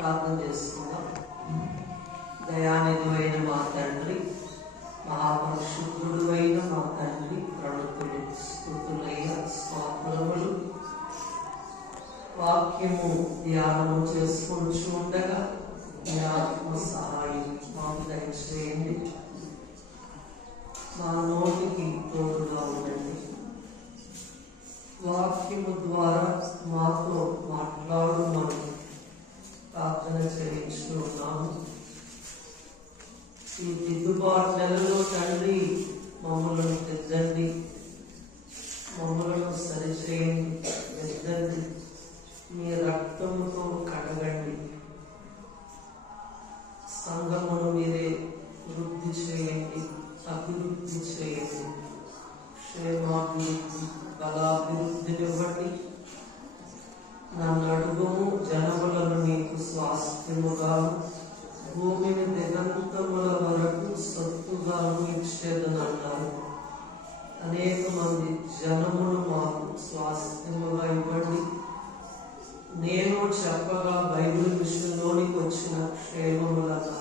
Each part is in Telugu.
ప్రార్థన చేసుకుందాం. దయానిధి మా తండ్రి, మహాపరిశుద్ధుడు అయిన మా తండ్రి, ప్రణతులు స్తుతులైన స్తోత్రములు. వాక్యము ధ్యానము చేసుకుంటూ ఉండగా మీ ఆత్మ సహాయం మాకు దయచేయండి. మా నోటికి తోడుగా ఉండండి. వాక్యము ద్వారా మాతో మాట్లాడుమని ప్రార్థన చేయించుతూ ఉన్నాము. ఈ దిద్దుబాటు నెలలో తండ్రి మమ్మలను తెద్దండి, మమ్మలను సరిచేయండి, ఎద్దండి, మీ రక్తముతో కడగండి. సంఘమును మీరే వృద్ధి చేయండి, అభివృద్ధి చేయండి, క్షేమాభివృద్ధి, బలాభివృద్ధినివ్వండి. నన్ను అడుగుము, జనములను నీకు స్వాస్థ్యముగాను, భూమిని దిగంతముల వరకు సొత్తుగాను ఇచ్చేదనన్నారు. అనేక మంది జనమును మాకు స్వాస్థ్యముగా ఇవ్వండి. నేను చెప్పగా బైబిల్ విషయంలోనికి వచ్చిన క్షేమములగా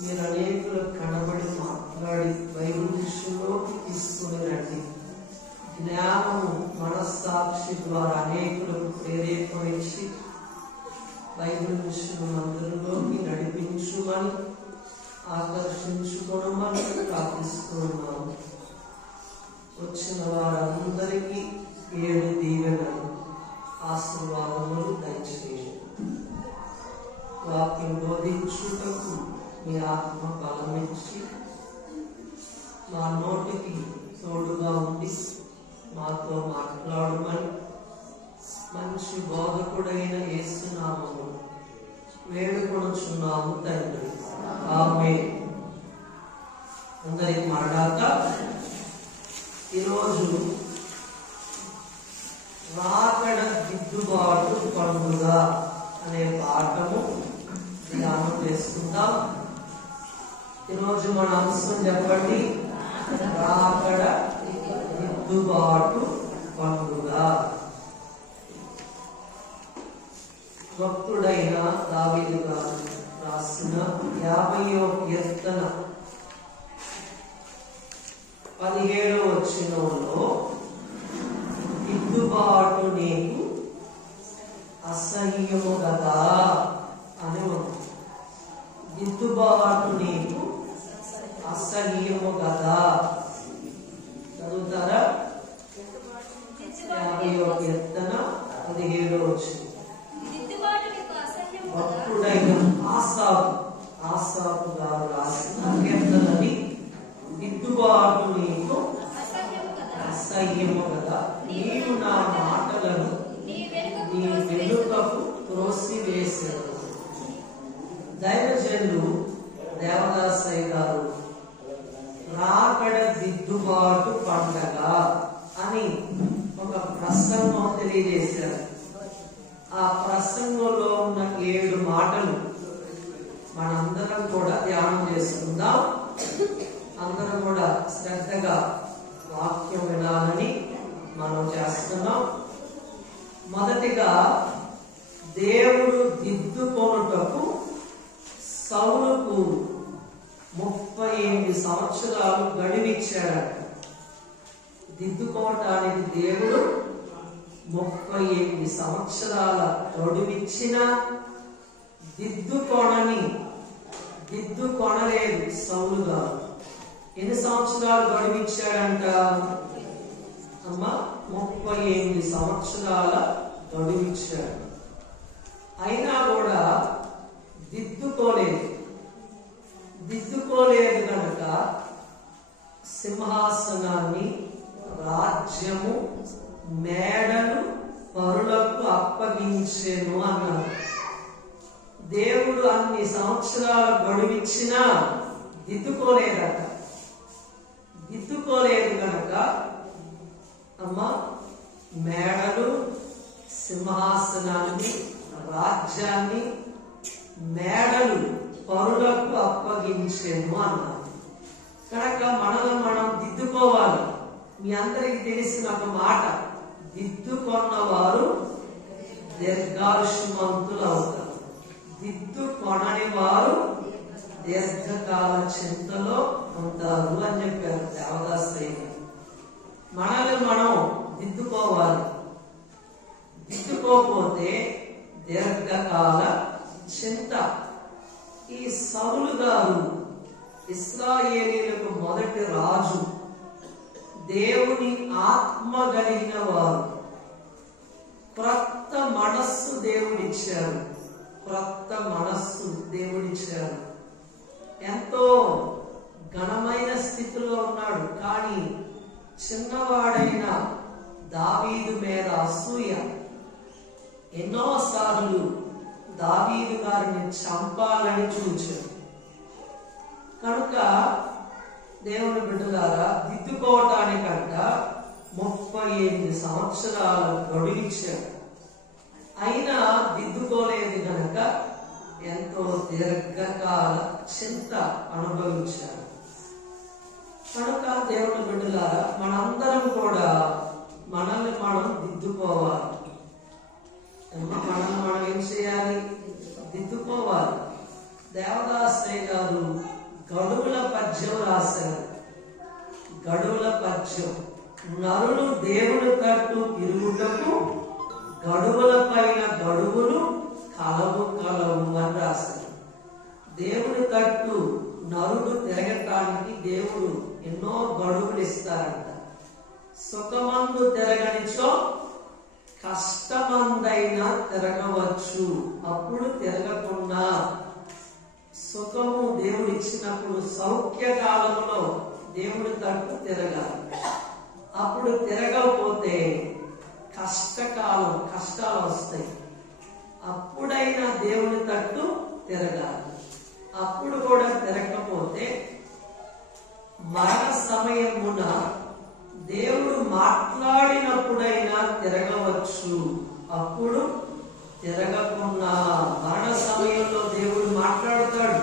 మీరు అనేకులకు కనబడి మాట్లాడి బైబిల్ విషయంలోకి తీసుకుని రండి. జ్ఞానము మనస్సాక్షి ద్వారా అనేకులకు ప్రేరేపణించి బైబిల్ విషయం అందరిలోకి నడిపించుమని, ఆకర్షించుకోవమని ప్రార్థిస్తున్నాము. వచ్చిన వారందరికీ 7 దీవెనలు, ఆశీర్వాదములు దయచేయండి. వాక్యం బోధించుటకు మీ ఆత్మ బలమిచ్చి మా నోటికి తోడుగా ఉండి మాతో మాట్లాడమని మంచి బోధకుడైన యేసు నామములో వేడుకొనుచున్నాము తండ్రి, ఆమేన్. అందరికి మాట్లాడతా. ఈరోజు రాకడ దిద్దుబాటు పండుగ అనే పాఠము ధ్యానం చేసుకుందాం. ఈరోజు మన అంశం చెప్పండి, రాకడ దిద్దుబాటు పండుగ. భక్తుడైన దావీదు గారు రాసిన 50వ కీర్తన 17వ వచనంలో దిద్దుబాటు నీకు అసహ్యము కదా అని ఉంది. దిద్దుబాటు నీకు అసహ్యము కదా. చదువుతారా? 50వ కీర్తన 17వ వచనం. భక్తుడైన ఆసాపు గారు రాసిన కీర్తనని దిద్దుబాటు నీకు అసహ్యము కదా, నీవు నా మాటలను నీ వెనుకకు త్రోసివేసేది. దైవజనులు దేవదాసయ్య గారు రాకడ దిద్దుబాటు పండగ అని ఒక ప్రసంగం తెలియజేశారు. ఆ ప్రసంగంలో ఉన్న 7 మాటలు మనందరం కూడా ధ్యానం చేసుకుందాం. అందరం కూడా శ్రద్ధగా వాక్యం వినాలని మనం చేస్తున్నాం. మొదటిగా, దేవుడు దిద్దుకొనుటకు సౌలుకు 38 సంవత్సరాలు గడివిచ్చాడట. దిద్దుకోవటానికి దేవుడు 38 సంవత్సరాల గడువిచ్చిన దిద్దుకొనలేదు సౌలు గారు. ఎన్ని సంవత్సరాలు గడువిచ్చాడంట అమ్మా? 38 సంవత్సరాల గడువిచ్చాడు. అయినా కూడా దిద్దుకోలేదు కనుక సింహాసనాన్ని, రాజ్యము, మేడలు పరులకు అప్పగించెను అన్నాడు. దేవుడు అన్ని సంవత్సరాల గడువిచ్చినా దిద్దుకోలేదు కనుక అమ్మా మేడలు, సింహాసనాన్ని, రాజ్యాన్ని, మేడలు పరులకు అప్పగించెను అన్నాడు. కనుక మనం దిద్దుకోవాలి. మీ అందరికి తెలిసిన ఒక మాట, దిద్దుకొన్న వారు దీర్ఘాయుష్మంతులు అవుతారు. దిద్దుకొనని వారు దీర్ఘకాల చింతలో ఉంటారు అని చెప్పారు దేవదాసయ్య. మనల్ని మనం దిద్దుకోవాలి. దిద్దుకోకపోతే దీర్ఘకాల చింత. ఈ సౌలు గారు ఇశ్రాయేలీయులకు మొదటి రాజు. దేవుని ఆత్మ కలిగిన వారు. క్రొత్త మనస్సు దేవుడిచ్చారు. క్రొత్త మనస్సు దేవుడిచ్చారు. ఎంతో ఘనమైన స్థితిలో ఉన్నాడు. కానీ చిన్నవాడైన దావీదు మీద అసూయ. ఎన్నోసార్లు దావీదు గారిని చంపాలని చూచారు. కనుక దేవుని బిడ్డలారా, దిద్దుకోవటానికంట 38 సంవత్సరాల గడువిచ్చాడు. అయినా దిద్దుకోలేదు కనుక ఎంతో దీర్ఘకాల చింత అనుభవించారు. కనుక దేవుని బిడ్డలారా, మనందరం కూడా మనల్ని మనం దిద్దుకోవాలి. మనల్ని మనం ఏం చేయాలి? దిద్దుకోవాలి. దేవదాసయ్య గారు గడువుల పద్యం రాశారు. గడువుల పద్యం. నరులు దేవుని తట్టు తిరుగుటకు గడువుల పైన గడువులు కలవు కలవు అని రాశారు. దేవుని తట్టు నరుడు తిరగటానికి దేవుడు ఎన్నో గడువులు ఇస్తారంట. సుఖమందు తిరగనిచో కష్టమందైనా తిరగవచ్చు. అప్పుడు తిరగకుండా సుఖము దేవుడు ఇచ్చినప్పుడు సౌఖ్య కాలంలో దేవుడి తట్టు తిరగాలి. అప్పుడు తిరగకపోతే కష్టకాలం, కష్టాలు వస్తాయి. అప్పుడైనా దేవుని తట్టు తిరగాలి. అప్పుడు కూడా తిరగకపోతే మరణ సమయమున దేవుడు మాట్లాడినప్పుడైనా తిరగవచ్చు. అప్పుడు తిరగకుండా మరణ సమయంలో దేవుడు మాట్లాడతాడు.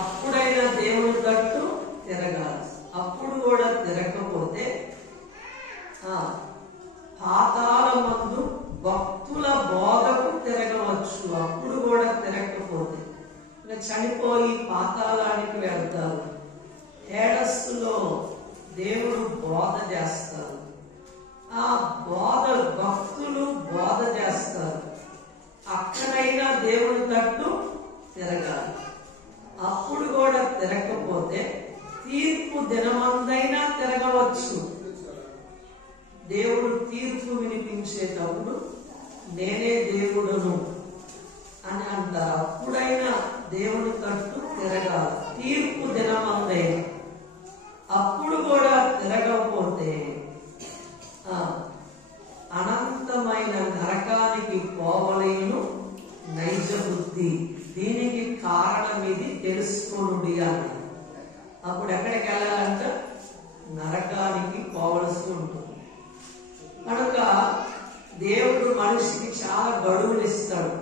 అప్పుడైనా దేవుని తట్టు తిరగాలి. అప్పుడు కూడా తిరగకపోతే పాతాళమందు భక్తుల బోధకు తిరగవచ్చు. అప్పుడు కూడా తిరగకపోతే చనిపోయి పాతాళానికి వెళ్తారు. హేడస్సులో దేవుడు బోధ చేస్తారు. ఆ బోధ భక్తులు బోధ చేస్తారు. అక్కడైనా దేవుని తట్టు తిరగాలి. అప్పుడు కూడా తిరగకపోతే తీర్పు దినమందైనా తిరగవచ్చు. దేవుడు తీర్పు వినిపించేటప్పుడు నేనే దేవుడును అని అంటారు. అప్పుడైనా దేవుని తట్టు తిరగాలి. తీర్పు దినమందైనా. అప్పుడు కూడా తిరగకపోతే అనంతమైన నరకానికి పోవలేను నైజ బుద్ధి. దీనికి కారణం ఇది తెలుసుకోండి అని. అప్పుడు ఎక్కడికి వెళ్ళాలంట? నరకానికి పోవలసి ఉంటుంది. కనుక దేవుడు మనిషికి చాలా గడువులు ఇస్తాడు.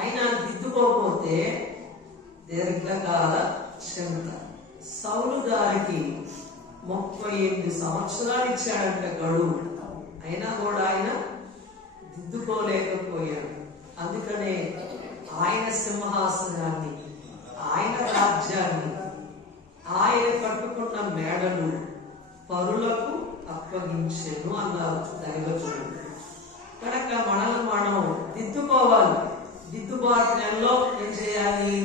అయినా దిద్దుకోకపోతే దీర్ఘకాల చింత. సౌలు గారికి 38 సంవత్సరాలు ఇచ్చాడంట గడువు. అయినా కూడా ఆయన దిద్దుకోలేకపోయాడు. అందుకనే ఆయన సింహాసనాన్ని, ఆయన రాజ్యాన్ని, ఆయన కట్టుకున్న మేడలు పరులకు అప్పగించెను అన్నారు దైవజనుడు. కనుక మనల్ని మనం దిద్దుకోవాలి. దిద్దుబాటు నెలలో ఏం చేయాలి?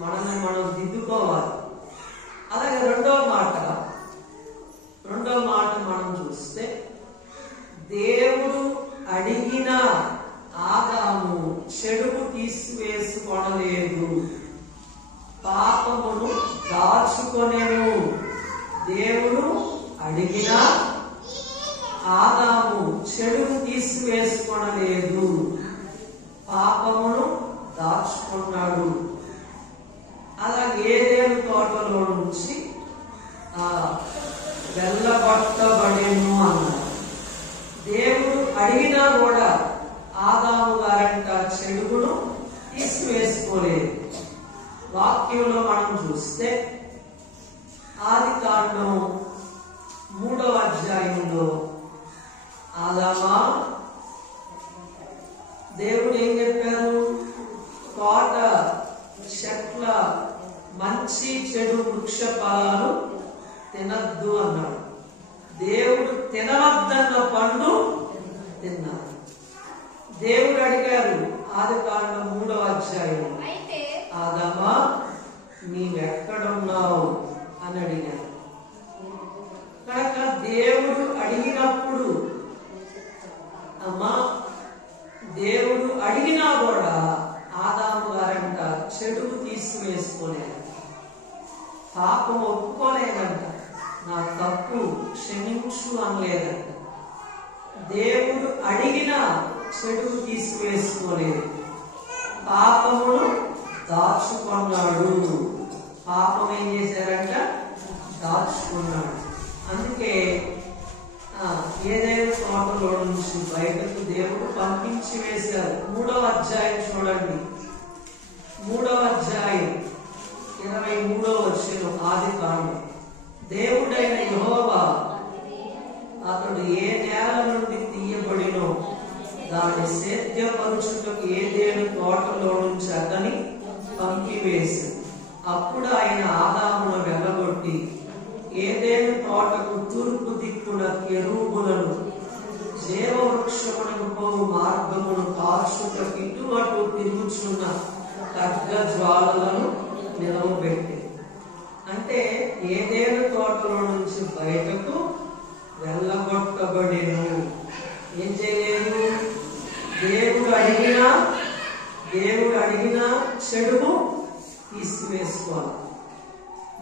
మనల్ని మనం దిద్దుకోవాలి. అలాగే రెండో మాట మనం చూస్తే, దేవుడు అడిగిన ఆదాము చెడుకు తీసివేసుకొనలేదు, పాపమును దాచుకొనెను. దేవుడు అడిగిన ఆదాము మంచి చెడు వృక్ష ఫలాలు తినద్దు అన్నాడు. దేవుడు తినవద్దన్న పండు తిన్నారు. దేవుడు అడిగారు ఆదికాండం 3వ అధ్యాయం, ఆదామా నీవెక్కడున్నావు అని అడిగారు. కనుక దేవుడు అడిగినప్పుడు అమ్మా దేవుడు అడిగినా కూడా ఆదాము గారంట చెడుకు తీసివేసుకోలేదు, పాపం ఒప్పుకోలేదంట, నా తప్పు క్షమించు అనలేదంట. దేవుడు అడిగినా చెడుకు తీసివేసుకోలేదు, పాపమును దాచుకున్నాడు. పాపం ఏం చేశారంట? దాచుకున్నాడు. అందుకే ఏదైనా తోటలో నుంచి బయటకు దేవుడు పంపించి వేశారు. 3వ అధ్యాయం చూడండి, 3వ అధ్యాయం 23వ వచనం ఆదికాండం. దేవుడైన యెహోవా అతడు ఏ నేల నుండి తీయబడినో దాన్ని సేద్యపరుచుటకు ఏదేను తోటలో నుంచి అతని పంపివేసి, అప్పుడు ఆయన ఆదామును వెళ్ళగొట్టి ఏదేను తోటకు తూర్పు దిక్కున కెరూబులను జీవవృక్షమునకు పోవు మార్గమును కాల్చుటకు ఇటు అటు తిరుగుచున్న ఖడ్గ జ్వాలలను నిలవబెట్టి. అంటే ఏదేను తోటలో నుంచి బయటకు వెళ్ళగొట్టబడేను. ఏం చేయలేదు? దేవుడు అడిగినా చెడును తీసివేసుకోవాలి.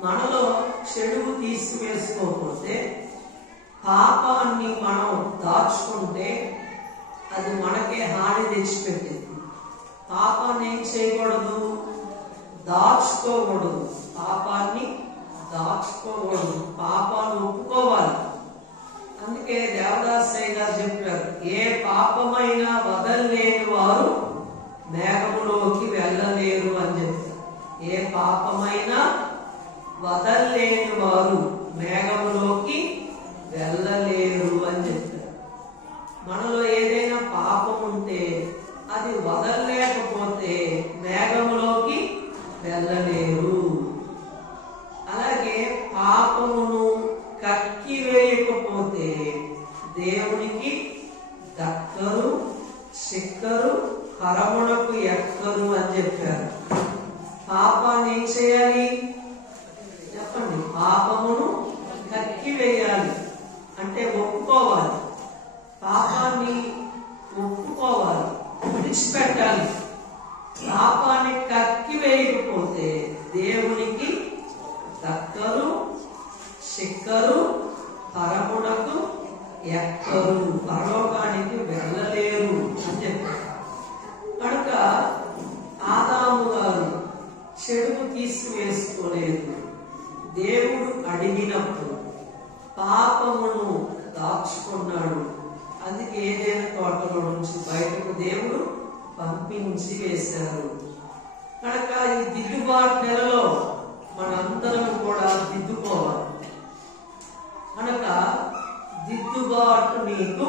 మనలో చెడును తీసివేసుకోకపోతే, పాపాన్ని మనం దాచుకుంటే అది మనకే హాని తెచ్చిపెట్టింది. పాపాన్ని ఏం చేయకూడదు? దాచుకోకూడదు. పాపాన్ని దాచుకోకూడదు, పాపాన్ని ఒప్పుకోవాలి. అందుకే దేవదాసయ్య గారు చెప్పారు, ఏ పాపమైనా వదలలేని వారు మేఘములోకి వెళ్ళలేరు అని చెప్పారు. ఏ పాపమైనా వదలలేని వారు మేఘములోకి వెళ్ళలేరు అని చెప్పారు. మనలో ఏదైనా పాపం ఉంటే అది వదలలేకపోతే మేఘములోకి వెళ్ళలేరు. అలాగే పాపమును కక్కివేయకపోతే దేవునికి దక్కరు, చిక్కరు, కరమునకు ఎక్కరు అని చెప్పారు. పాపాన్ని ఏం చేయాలి చెప్పండి? పాపమును కక్కివేయాలి అంటే ఒప్పుకోవాలి. పాపాన్ని ఒప్పుకోవాలి, విడిచిపెట్టాలి. పాపాన్ని కక్కివేయకపోతే దేవునికి దక్కరు, చిక్కరు, పరమునకు ఎక్కరు, పరలోకానికి వెళ్ళలేరు అని చెప్పారు. కనుక ఆదాము గారు చెడును తీసివేసుకోలేదు. దేవుడు అడిగినప్పుడు పాపమును దాచుకున్నాడు. అందుకే ఏదైనా తోటలో నుంచి బయటకు దేవుడు పంపించి వేశారు. కనుక ఈ దిద్దుబాటు నెలలో మనందరం కూడా దిద్దుకోవాలి. కనుక దిద్దుబాటు నీకు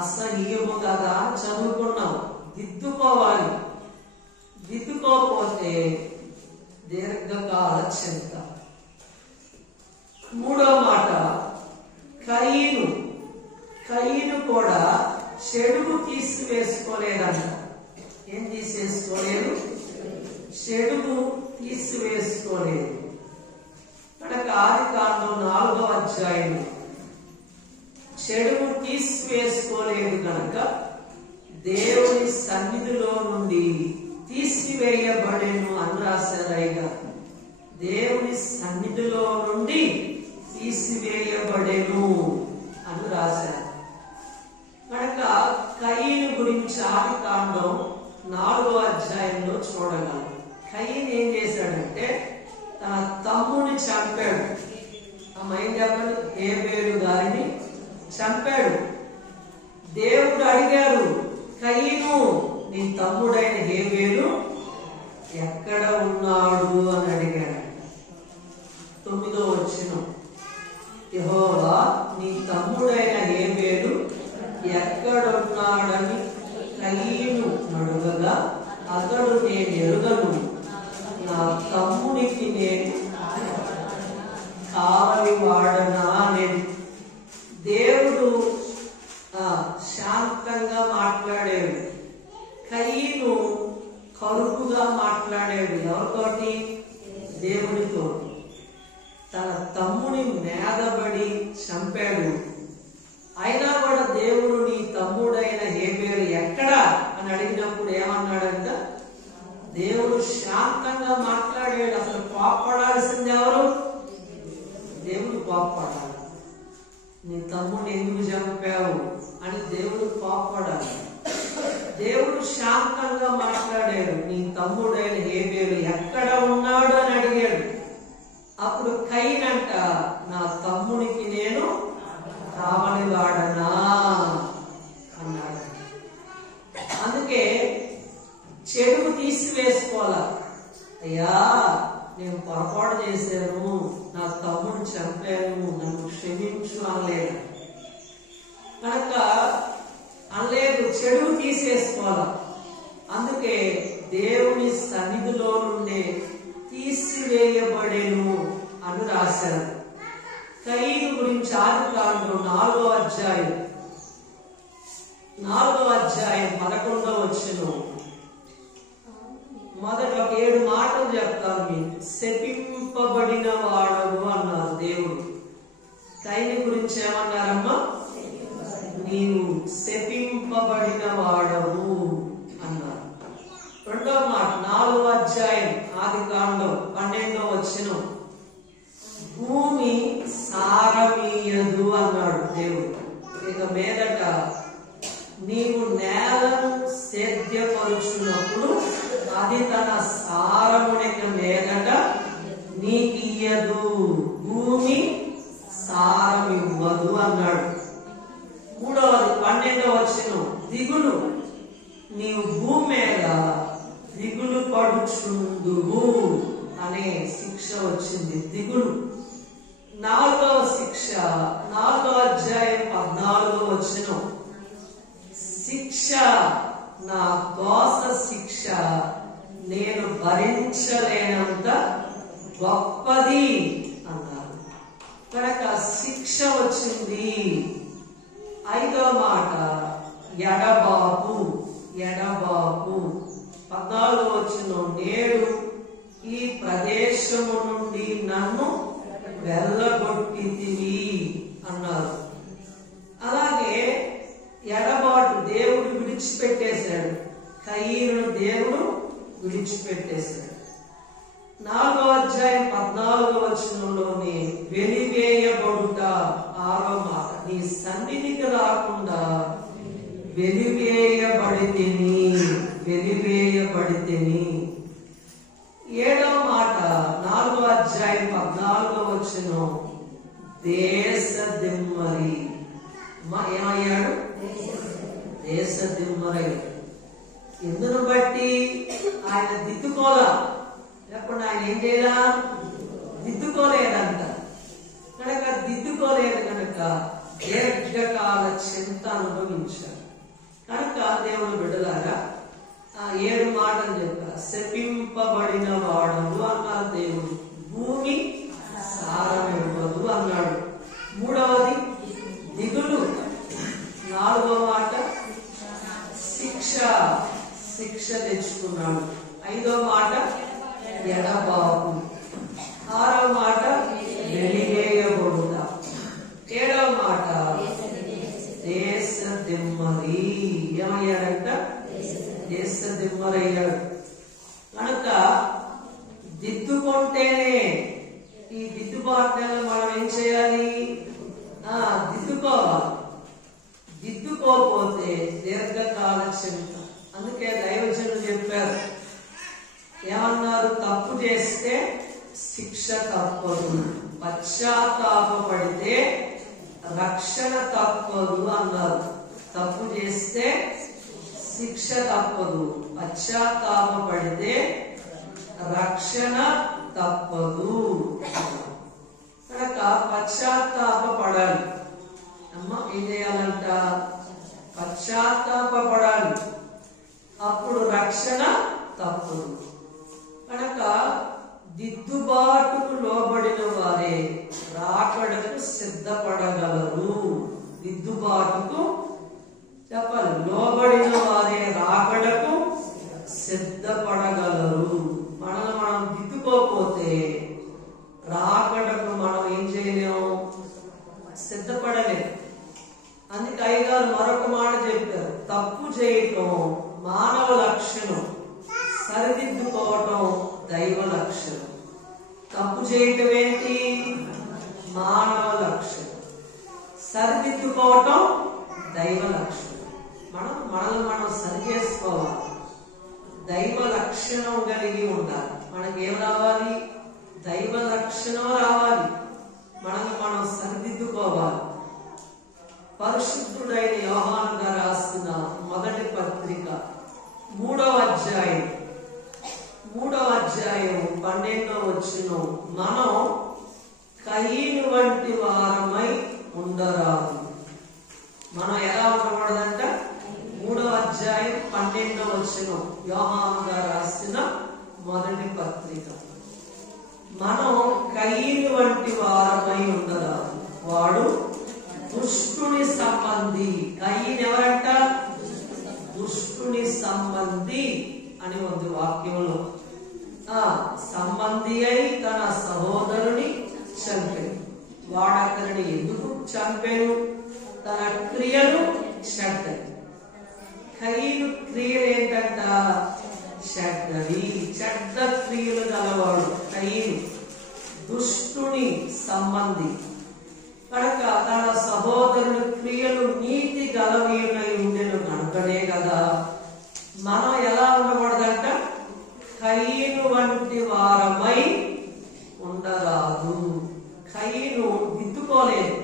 అసహ్యము కదా చదువుకున్నావు. దిద్దుకోవాలి. దిద్దుకోకపోతే దీర్ఘకాల చింత. 3వ మాట, కయీను కూడా చెడును తీసివేసుకోలేదంట. ఏం తీసేసుకోలేదు? చెడును తీసివేసుకోలేదు. కనుక ఆదికాండం 4వ అధ్యాయం చెడును తీసివేసుకోలేదు కనుక దేవుని సన్నిధిలో నుండి తీసివేయబడేను అని రాశారు. దేవుని సన్నిధిలో నుండి తీసివేయబడేను అని రాశారు. కనుక కయీను గురించి ఆదికాండం 4వ అధ్యాయంలో చూడగలం. కయీను ఏం చేశాడంటే తన తమ్ముని చంపాడు. ఏం చెప్పండి? హేబేలు గారిని చంపాడు. దేవుడు అడిగారు, కయీను నీ తమ్ముడైన హేబేలు ఎక్కడ ఉన్నాడు అని అడిగాడు. 9వ వచనం, యెహోవా నీ తమ్ముడైన హేబేలు ఎక్కడున్నాడని కయీను అడుగగా అతడు నేను ఎరుగను, నా తమ్మునికి నేను దేవునితో తన తమ్ముని మీదబడి చంపాడు. అయినా కూడా దేవుడు నీ తమ్ముడైన హేబేలు ఎక్కడా అని అడిగినప్పుడు ఏమన్నాడంట? దేవుడు శాంతంగా మాట్లాడాడు. అసలు కోప్పడాల్సింది ఎవరు? దేవుడు కోప్పడాలి. నీ తమ్ముడిని ఎందుకు చంపావు అని దేవుడు కోప్పడాలి. దేవుడు శాంతంగా మాట్లాడాడు. నీ తమ్ముడైన హేబేలు ఎక్కడ ఉన్నాడు అని అడిగాడు. అప్పుడు కయీను అంట, నా తమ్మునికి నేను కావలివాడనా అన్నాడు. అందుకే చెడుకు తీసివేసుకోవాల. అయ్యా, నేను పొరపాటు చేశాను, నా తమ్ముడు చంపాను, నన్ను క్షమించు అనలేదు. కనుక అనలేదు, చెడుకు తీసేసుకోవాల. అందుకే దేవుని సన్నిధిలో నుండే తీసివేయబడేను అని రాశారు. కయీను గురించి ఆదికాండం 4వ అధ్యాయం 11వ వచనం మొదట ఒక 7 మాటలు చెప్తాను మీకు. శపింపబడిన వాడవు అన్నారు దేవుడు. కయీను గురించి ఏమన్నారమ్మా? నీవు శపింపబడిన వాడవు అన్నారు. రెండవ మాట 4వ అధ్యాయం ఆదికాండం 12వ వచనం, భూమి సారమీయదు అన్నాడు దేవుడు. ఇక మీదట నీవు నేలను సేద్యపరుచున్నప్పుడు అది తన సారమునిక మీదట నీకియ్యదు, భూమి సారమివ్వదు అన్నాడు. మూడవది 12వ వచనం, దిగులు, నీవు భూమి మీద దిగులు పడుచుందువు అనే శిక్ష వచ్చింది. దిగులు. 4వ శిక్ష 4వ అధ్యాయం 14వ వచనం, శిక్ష, నా దోష శిక్ష నేను భరించలేనంత గొప్పది అన్నారు. కనుక శిక్ష వచ్చింది. 5వ మాట, ఎడబాపు. 14వ వచనం, నేడు ఈ ప్రదేశము నుండి నన్ను వెళ్ళగొట్టితివి అన్నారు. అలాగే ఎడబాటు, దేవుడు విడిచిపెట్టేశాడు. కయీనును దేవుడు విడిచిపెట్టేశాడు. 4వ అధ్యాయం 14వ వచనంలోని వెలివేయబడుట 6వ మాట, నీ సన్నిధికి రాకుండా వెలివేయబడితిని. 7వ మాట 4వ అధ్యాయం 14వ వచనం, దేశ దిమ్మరి. ఏమయ్యాడు? దేశ దిమ్మరయ్యాడు. ఎందును బట్టి? ఆయన దిద్దుకోలా. లేకుండా ఆయన ఏం చేయాలా? దిద్దుకోలేదంట. కనుక దిద్దుకోలేదు కనుక దీర్ఘకాల చింత అనుభవించారు. కనుక దేవుడు బిడ్డలారా 7 మాటలు చెప్పారు. శపింపబడిన వాడవు అన్నారు దేవుడు. భూమి సారమివ్వదు అన్నాడు. మూడవది దిగులు. 4వ మాట శిక్ష తెచ్చుకున్నాడు. 5వ మాట ఎడబాపు. 6వ మాట వెలివేయబడుట. 7వ మాట దేశ దిమ్మరి. ఏమయ్యాడంట? దేశ దిమ్మరయ్యాడు. కనుక దిద్దుకుంటేనే, ఈ దిద్దుబాటులను మనం ఏం చేయాలి? దిద్దుకోవాలి. దిద్దుకోకపోతే దీర్ఘకాల చింత. అందుకే దైవజనులు చెప్పారు, ఏమన్నారు? తప్పు చేస్తే శిక్ష తప్పదు, పశ్చాత్తాపపడితే రక్షణ తప్పదు అన్నారు. తప్పు చేస్తే శిక్ష తప్పదు, పశ్చాత్తాపపడితే రక్షణ తప్పదు. కనుక పశ్చాత్తాపపడాలి. అమ్మ ఏం చేయాలంట? పశ్చాత్తాపపడాలి. అప్పుడు రక్షణ తప్పదు. కనుక దిద్దుబాటుకు లోబడిన వారే రాకడకు సిద్ధపడగలరు. దిద్దుబాటుకు చెప్పాలి, లోబడిన వారే రాకడకు సిద్ధపడగలరు. మనల్ని మనం దిద్దుకోకపోతే లక్షణం కలిగి ఉండాలి. మనకేం రావాలి? దైవ లక్షణం రావాలి. మనల్ని మనం సరిదిద్దుకోవాలి. పరిశుద్ధుడైన యోహాను గారు రాసిన మొదటి పత్రిక 3వ అధ్యాయం 12వ వచనం, మనం కయీను వంటి వారమై ఉండరాదు. మనం ఎలా ఉండకూడదంట? 3వ అధ్యాయం 12వ వచనం యోహాను గారు రాసిన మొదటి పత్రిక. మనం కయీను వంటి వారమై ఉండరాదు. వాడు దుష్టుని సంబంధి. కయీను ఎవరంట? దుష్టుని సంబంధి అని ఉంది వాక్యంలో. సంబంధి అయి తన సహోదరుని చంపాడు. వాడతనిని ఎందుకు చంపాడు? తన క్రియలు చెడ్డవి. కయీను క్రియలు ఏంటంట? చెడ్డవి. చెడ్డ క్రియలు గలవాడు కయీను. దుష్టుని సంబంధి కనుక తన సహోదరుని క్రియలు నీతి గలవీనై ఉండేను కనుకనే కదా మనం ఎలా ఉండకూడదంట? కయీను వంటి వారమై ఉండరాదు. కయీను దిద్దుకోలేదు.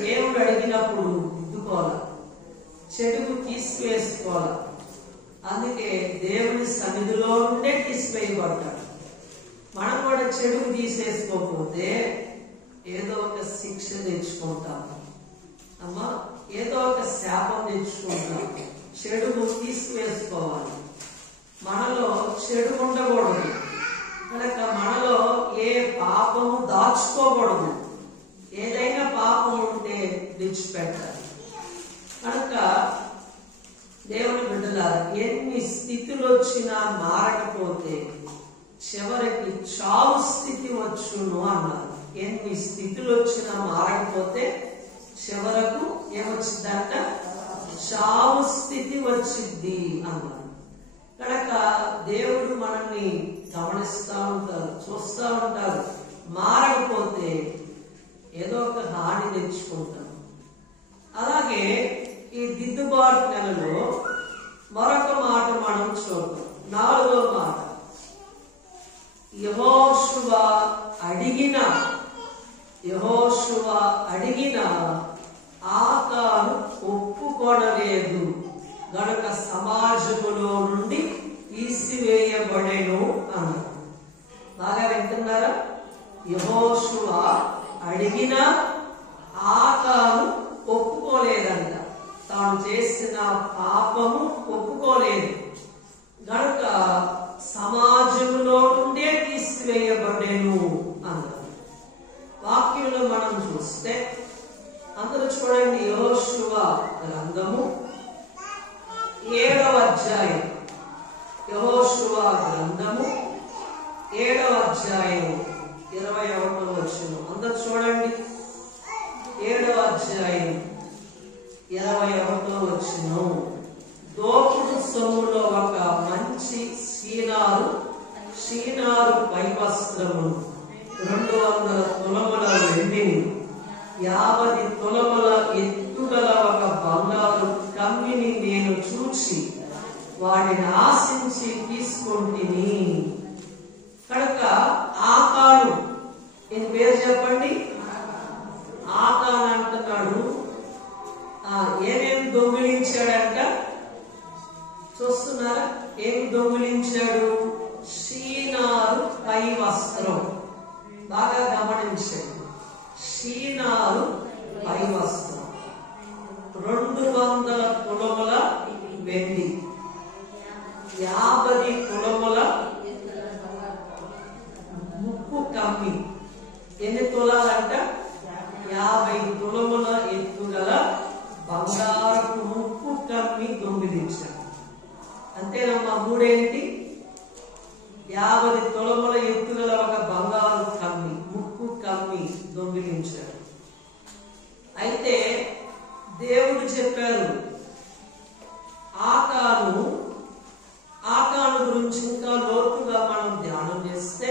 దేవుడు అడిగినప్పుడు దిద్దుకోవాలి, చెడుగు తీసివేసుకోవాలి. అందుకే దేవుని సన్నిధిలో ఉండే తీసివేయబడ్డాడు. మనం కూడా చెడుగు తీసేసుకోకపోతే ఏదో ఒక శిక్ష తెచ్చుకుంటాం అమ్మా, ఏదో ఒక శాపం తెచ్చుకుంటాం. చెడుగు తీసివేసుకోవాలి. మనలో చెడు ఉండకూడదు కనుక మనలో ఏ పాపము దాచుకోకూడదు. ఏదైనా పాపం ఉంటే విడిచిపెట్టాలి. కనుక దేవుని బిడ్డలారా, ఎన్ని స్థితులు వచ్చినా మారకపోతే చివరికి చావు స్థితి వచ్చును అన్నారు. ఎన్ని స్థితులు వచ్చినా మారకపోతే చివరకు ఏమొచ్చిందంట? చావు స్థితి వచ్చింది అన్నారు. కనుక దేవుడు మనల్ని గమనిస్తూ ఉంటారు, చూస్తూ ఉంటారు. మారకపోతే ఏదో ఒక హాని తెచ్చుకుంటాం. అలాగే ఈ దిద్దుబాటు నెలలో మరొక మాట మనం చూద్దాం. 4వ మాట, యెహోషువ అడిగిన ఆకాను ఒప్పుకొనలేదు గనుక సమాజములో నుండి తీసివేయబడెను అన్నారు. బాగా వింటున్నారా? యెహోషువ అడిగిన ఆకాను ఒప్పుకోలేదంట. తాను చేసిన పాపము ఒప్పుకోలేదు గనుక సమాజంలో నుండే తీసివేయబడేను అన్నారు. వాక్యంలో మనం చూస్తే అందరూ చూడండి, యెహోషువ గ్రంథము 7వ అధ్యాయం. యెహోషువ గ్రంథము 7వ అధ్యాయం 21వ వచనం. అందరూ చూడండి, 7వ అధ్యాయం 21వ వచనం. దోపుడు సొమ్ములో ఒక మంచి షీనారు పై వస్త్రము, 200 తులముల వెండిని, 50 తులముల ఎత్తుగల ఒక బంగారు కమ్మిని నేను చూచి వాటిని ఆశించి తీసుకుంటుని. కనుక ఆకాను, ఈయన పేరు చెప్పండి. ఆకాను అంటున్నాడు. ఏమేమి దొంగిలించాడంట? చూస్తున్నారా? ఏమి దొంగిలించాడు? షీనారు పై వస్త్రం. బాగా గమనించండి, షీనారు పై వస్త్రం, 200 తులముల వెండి, 50 తులముల ముక్కు కమ్మి. ఎన్ని తులాలంట? 50 తులముల ఎత్తుగల బంగారపు ముక్కు కమ్మి దొంగిలించాడు. అంతేనమ్మా. మూడేంటి? 50 తులముల ఎత్తుగల ఒక బంగారు కమ్మి, ముక్కు కమ్మి దొంగిలించాడు. అయితే దేవుడు చెప్పారు, ఆకాను గురించి ఇంకా లోతుగా మనం ధ్యానం చేస్తే,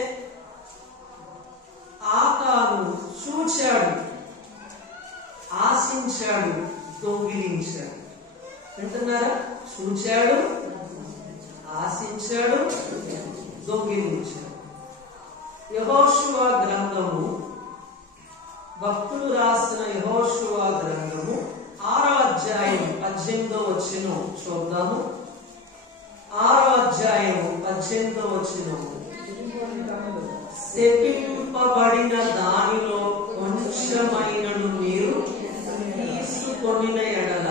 ఆకాను చూచాడు, ఆశించాడు, దొంగిలించాడు. వింటున్నారా? చూచాడు, ఆశించాడు, దొంగిలించాడు. యెహోషువ గ్రంథము, భక్తులు రాసిన యెహోషువ గ్రంథము 6వ అధ్యాయం 18వ వచనం చూద్దాము. 6వ అధ్యాయం 18వ వచనం. శపింపబడిన దానిలో కొంచెమైనను మీరు తీసుకొనిన ఎడల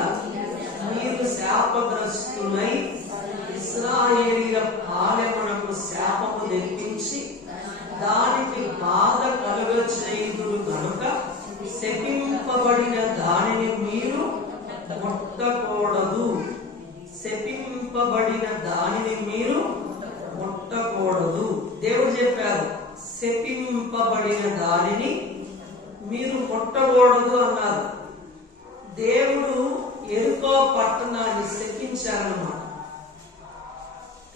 మీరు శాపగ్రస్తులై ఇశ్రాయేలీయుల పాలెమునకు శాపము తెప్పించి దానికి బాధ కలుగచేయుదురు కనుక శపింపబడిన దానిని మీరు ముట్టకూడదు. శపింపబడిన దానిని మీరు ముట్టకూడదు. దేవుడు చెప్పారు, శపింపబడిన దానిని మీరు ముట్టకూడదు అన్నారు. దేవుడు యెరికో పట్టణాన్ని శపించారన్నమాట.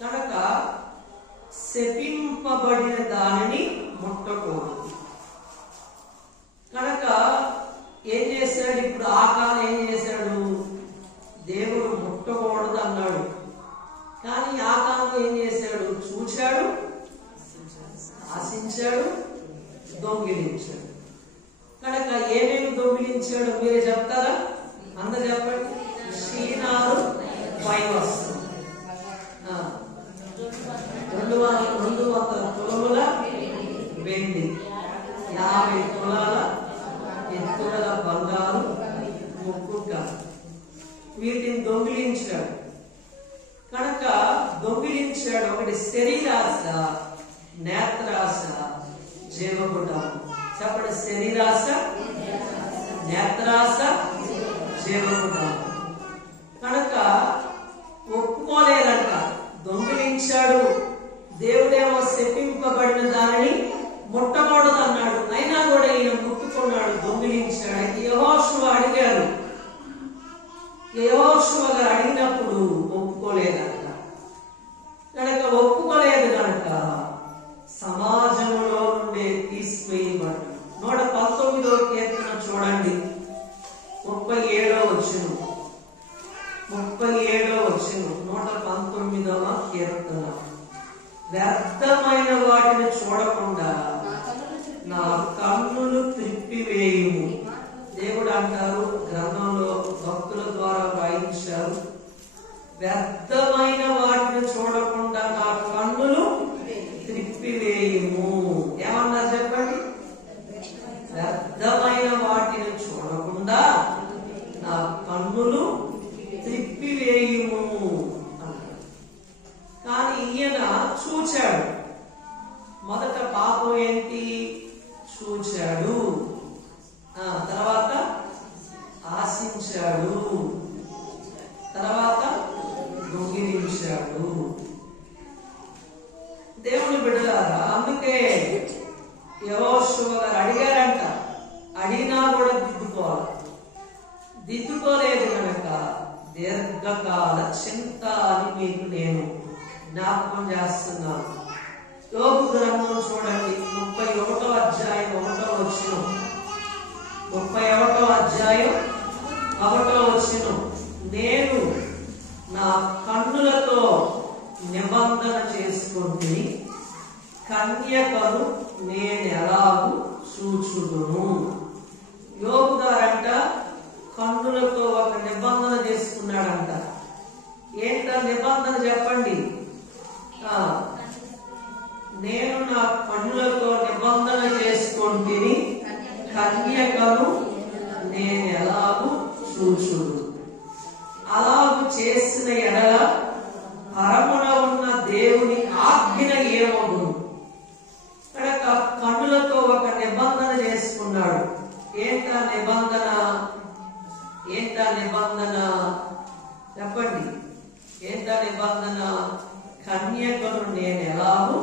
కనుక శపింపబడిన దానిని ముట్టకూడదు. కనుక ఏం చేశాడు? ఇప్పుడు ఆకాను ఏం చేశాడు? దేవుడు ముట్టకూడదు అన్నాడు. కానీ ఆకాను ఏం చేశాడు? చూశాడు, ఆశించాడు, దొంగిలించాడు. కనుక ఏమేమి దొంగిలించాడు మీరే చెప్తారా? అందరు చెప్పండి. షీనారు పై వస్తుంది, 200 తులముల వెండి, 50 తులాల ఎత్తుగల బంగారు ముక్కుక, వీటిని దొంగిలించాడు. కనుక దొంగిలించాడు. ఒకటి శరీరాశ, నేత్రాశ, జీవగుడ్డం. చెప్పండి. శరీరాశ, నేత్రాశ, జీవగుడ్డం. కనుక ఒప్పుకోలేదంట, దొంగిలించాడు. దేవుడేమో శపింపబడిన దానిని ముట్టకూడదు అన్నాడు. అయినా కూడా ఈయన ముట్టుకున్నాడు, దొంగిలించాడు. అయితే యెహోషువ అడిగాడు. యెహోషువ గారు అడిగినప్పుడు ఒప్పుకోలేదంట. కనుక ఒప్పుకోలేదు కనుక సమాజంలో నుండే తీసివేయబడ్డాడు. 119వ కీర్తన చూడండి, 37వ వచనం. 37వ వచనం, 119వ కీర్తన. వ్యర్థమైన వాటిని చూడకుండా నా కన్నులు త్రిప్పివేయుము. దేవుడు అంటారు, గ్రంథంలో భక్తుల ద్వారా వ్రాయించారు, వ్యర్థమైన వాటిని చూడకుండా నా కన్నులు త్రిప్పివేయుము. ఏమన్నారు చెప్పండి? వ్యర్థమైన వాటిని చూడకుండా నా కన్నులు త్రిప్పివేయుము అన్నాడు. కానీ ఈయన చూచాడు. మొదట పాపం ఏంటి? చూచాడు. తర్వాత ఆశించాడు, తర్వాత దొంగిలించాడు. దేవుని బిడ్డలారా, అందుకే యెహోషువ గారు అడిగారంట. అడిగినా కూడా దిద్దుకోవాలి. దిద్దుకోలేదు కనుక దీర్ఘకాల చింత అని మీకు నేను జ్ఞాపకం చేస్తున్నాను. యోబు గ్రంథం చూడండి, 31వ అధ్యాయం 1వ వచనం. 31వ అధ్యాయం 1వ వచనం. నేను నా కన్నులతో నిబంధన చేసుకుంటుని కన్యకను నేను ఎలాగూ చూచుదును. యోబు గారంట కన్నులతో ఒక నిబంధన చేసుకున్నాడంట. ఏంట నిబంధన చెప్పండి? నేను నా కన్నులతో నిబంధన చేసుకుంటుని కన్యకను నేను ఎలాగూ చూచుదు. అలాగూ చేసిన ఎడల పరమున ఉన్న దేవుని ఆజ్ఞ ఏమగును. కనుక కన్నులతో ఒక నిబంధన చేసుకున్నాడు. ఏంటా నిబంధన? ఏంటా నిబంధన చెప్పండి? ఏంటా నిబంధన? కన్యకను నేను ఎలాగూ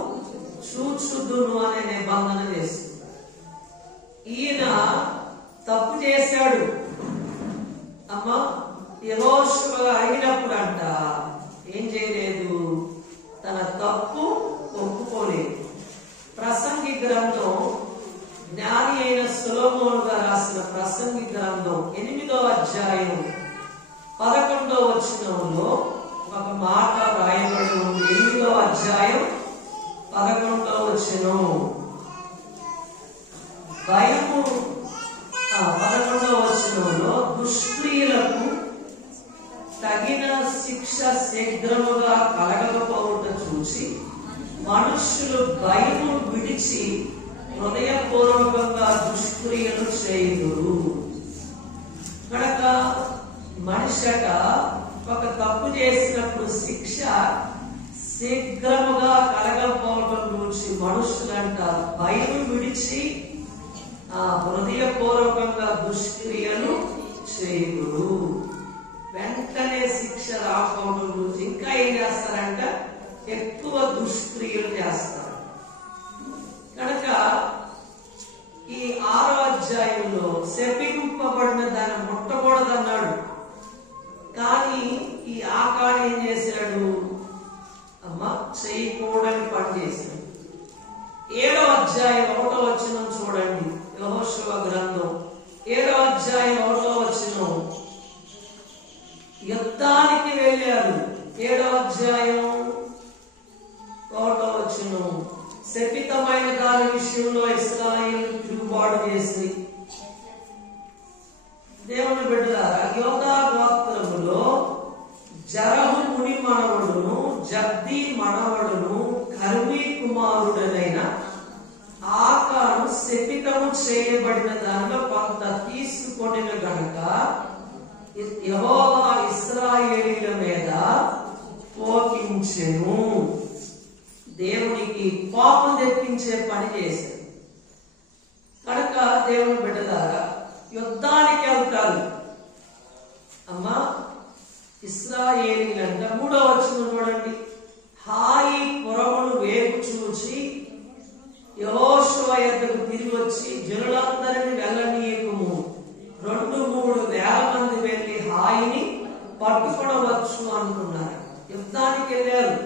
చూచుదును అనే నిబంధన చేసుకున్నాడు. ఈయన తప్పు చేశాడు. అమ్మా, యెహోషువ అడిగినప్పుడు అంట ఏం చేయలేదు, తన తప్పు ఒప్పుకోలేదు. ప్రసంగి గ్రంథం, జ్ఞాని అయిన సొలొమోను గారు రాసిన ప్రసంగి గ్రంథం 8వ అధ్యాయం 11వ వచనంలో ఒక మాట రాయబడి ఉంది. 8వ అధ్యాయం మనుషులు భయము విడిచి హృదయపూర్వకంగా దుష్క్రియలు చేయుదురు. కనుక మనిషట ఒక తప్పు చేసినప్పుడు శిక్ష శీఘ్రముగా కలగకపోవడం గురించి మనుషులంట భయం విడిచి హృదయపూర్వకంగా దుష్క్రియలు చేయుదురు. వెంటనే శిక్ష రాకపోవడం గురించి ఇంకా ఏం చేస్తారంట, ఎక్కువ దుష్క్రియలు చేస్తారు. కనుక ఈ 6వ అధ్యాయంలో శపింపబడిన దాన్ని ముట్టకూడదన్నాడు. కానీ ఈ ఆకాన్ ఏం చేశాడు, చేయకూడని పని చేశాడు. 7వ అధ్యాయం 1వ వచనం చూడండి. యెహోషువ గ్రంథం 7వ అధ్యాయం 1వ వచనం. యుద్ధానికి వెళ్ళారు. 7వ అధ్యాయం 1వ వచనం. శపితమైన దాని విషయంలో ఇశ్రాయేలు తిరుగుబాటు చేసి, దేవుని బిడ్డలారా, యోధా గోత్రములో జరహు ముని మనవడును జబ్ది మనవడును కర్మీ కుమారుడనైన ఆకాను శపితము చేయబడిన దానిలో కొంత తీసుకొనిన గనుక యెహోవా ఇశ్రాయేలీయుల మీద కోపించెను. దేవునికి కోపం తెప్పించే పని చేశాడు. కనుక దేవుని బిడ్డలారా, యుద్ధానికి వెళ్తారు. ఇశ్రాయేలీయులంట 3వ వచనం చూడండి. హాయి పురమును వేగు చూచి యెహోషువ యొద్దకు తిరిగి వచ్చి, జనులందరినీ వెళ్ళనీయకుము, 2-3 వేల మంది వెళ్ళి హాయిని పట్టుకొనవచ్చు అనుకున్నారు. యుద్ధానికి వెళ్ళారు.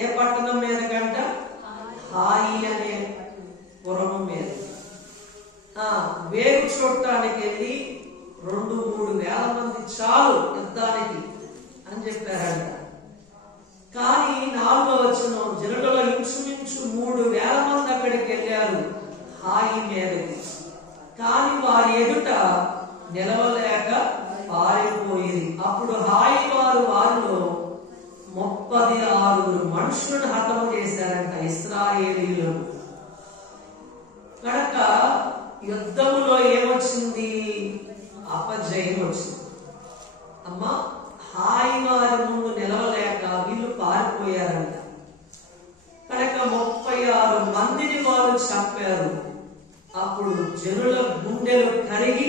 ఏ పట్టణం మీద కంట? హాయి అనే పురము మీద. వేగు చూడటానికి వెళ్ళి 2-3 వేల మంది చాలు యుద్ధానికి అని చెప్పారంట. కానీ 4వ వచనం, జనులలో ఇంచుమించు 3 వేల మంది అక్కడికి వెళ్ళారు హాయి మీదకి. కానీ వారి ఎదుట నిలవలేక పారిపోయింది. అప్పుడు హాయి వారిలో 36 మనుషులను హతము చేశారంట ఇశ్రాయేలీయులు. కనుక యుద్ధములో ఏమొచ్చింది? అపజయం వచ్చింది. హాయి వారి ముందు నిలవలేక వీళ్ళు పారిపోయారంట. కనుక 36 మందిని వారు చంపారు. అప్పుడు జనుల గుండెలు కరిగి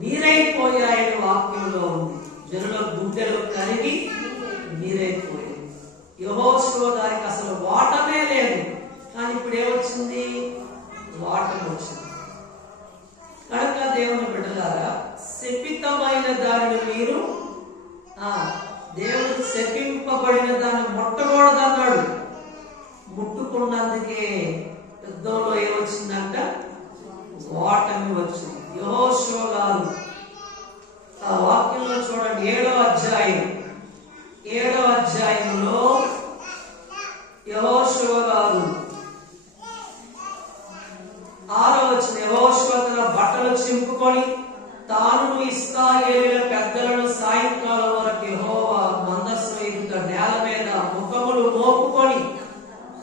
నీరైపోయాయని వాక్యంలో ఉంది. జనుల గుండెలు కరిగి నీరైపోయాయి. యెహోషువ గారికి అసలు వాటమే లేదు. కానీ ఇప్పుడు ఏమొచ్చింది? వాటం వచ్చింది. కనుక దేవుని బిడ్డలారా, శపితమైన దానిని మీరు దేవుడు శపింపబడిన దాన్ని ముట్టకూడదన్నాడు. ముట్టుకున్నందుకే యుద్ధంలో ఏమొచ్చిందంట? ఓటమి వచ్చింది. యెహోషువ గారు ఆ వాక్యంలో చూడండి. 7వ అధ్యాయంలో యెహోషువ గారు 6వ వచనం. యెహోషువ తన బట్టలు చింపుకొని తాను ఇశ్రాయేలీయుల పెద్దలను సాయంకాలం వరకు యెహోవా మందస్సు ఎదుట నేల మీద ముఖములు మోపుకొని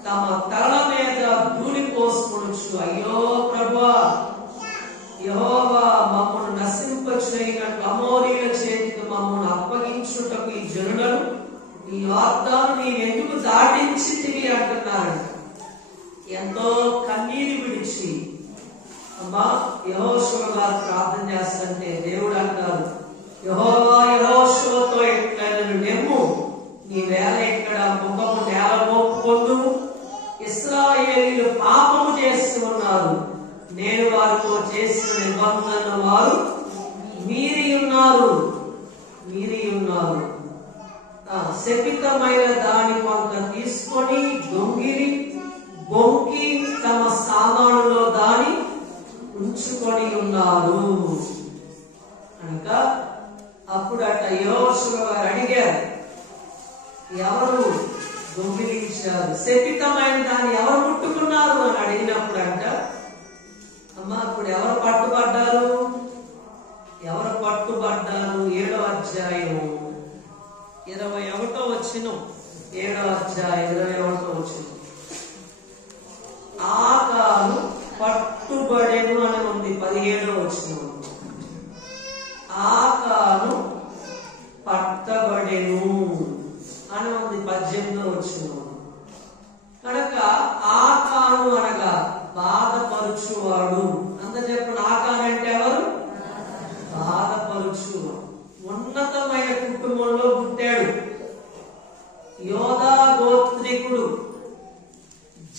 తమ తల మీద ధూళి పోసుకొనుచు, అయ్యో ప్రభువా, యెహోవా మమ్మను నశింపచేయునట్లు అమోరీయుల చేతికి మమ్మను అప్పగించుటకు ఈ జనులను ఈ వాగ్దానం నీవెందుకు దాటించితివి అంటున్నారంట. ఎంతో కన్నీరు విడిచి యెహోషువ గారు ప్రార్థన చేస్తుంటే దేవుడు అంటారు, యెహోవా యెహోషువతో ఎట్లైనను నెమ్ము, నీ వేళ ఇక్కడ ముఖము నేల మోపుకొందు, ఇశ్రాయేలీయులు పాపము చేస్తూ ఉన్నారు, నేను వారితో చేసిన నిబంధన వారు మీరి ఉన్నారు. శపితమైన దాని కొంత తీసుకొని దొంగిలి బొంకి తమ సామానులో దాని ఉంచుకొని ఉన్నారు. కనుక అప్పుడట యెహోషువ గారు అడిగారు, ఎవరు దొంగిలించారు, శపితమైన దాన్ని ఎవరు ముట్టుకున్నారు అని అడిగినప్పుడు అంట, అప్పుడు ఎవరు పట్టుబడ్డారు? 7వ అధ్యాయం 21వ వచనం. 7వ అధ్యాయం 21వ వచనం, ఆకాను పట్టబడెను అని ఉంది 18వ వచనం. కనుక ఆకాను అనగా బాధపరుచువాడు. అందరు చెప్పండి, ఆకాను అంటే ఎవరు? బాధపరుచువాడు. ఉన్నతమైన కుటుంబంలో పుట్టాడు. యోధా గోత్రికుడు.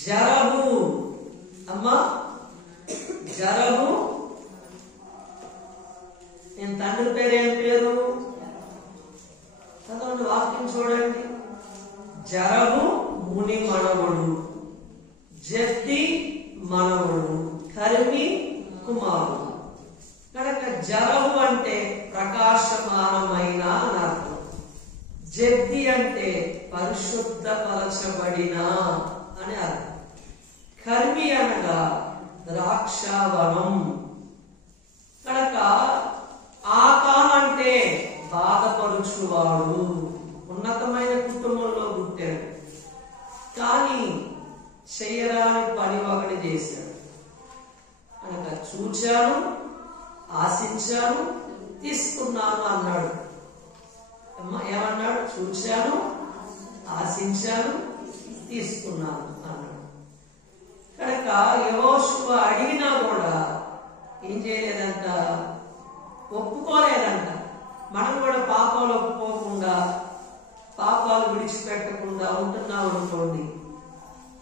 జరహు, అమ్మా జరహు, నేను తండ్రి పేరు ఏం పేరు చదవండి, వాక్యం చూడండి. జరహు ముని మనవడు, జెఫ్తి మనవడు, కర్మి కుమారుడు. కనుక జరహు అంటే ప్రకాశమానమైన అని అర్థం. జెఫ్తి అంటే పరిశుద్ధపరచబడిన అని అర్థం. కర్మి అనగా ద్రాక్షావనం. కనుక ఆకాను అంటే బాధపరుచువాడు. ఉన్నతమైన కుటుంబంలో పుట్టాడు, కానీ చెయ్యరాని పని ఒకటి చేశాడు. కనుక చూచాను, ఆశించాను, తీసుకున్నాను అన్నాడు. ఏమన్నాడు? చూశాను, ఆశించాను, తీసుకున్నాను అన్నాడు. కనుక యెహోషువ అడిగినా కూడా ఏం చేయలేదంట, ఒప్పుకోలేదంట. మనం కూడా పాపాలు ఒప్పుకోకుండా, పాపాలు విడిచిపెట్టకుండా ఉంటున్నాం అనుకోండి.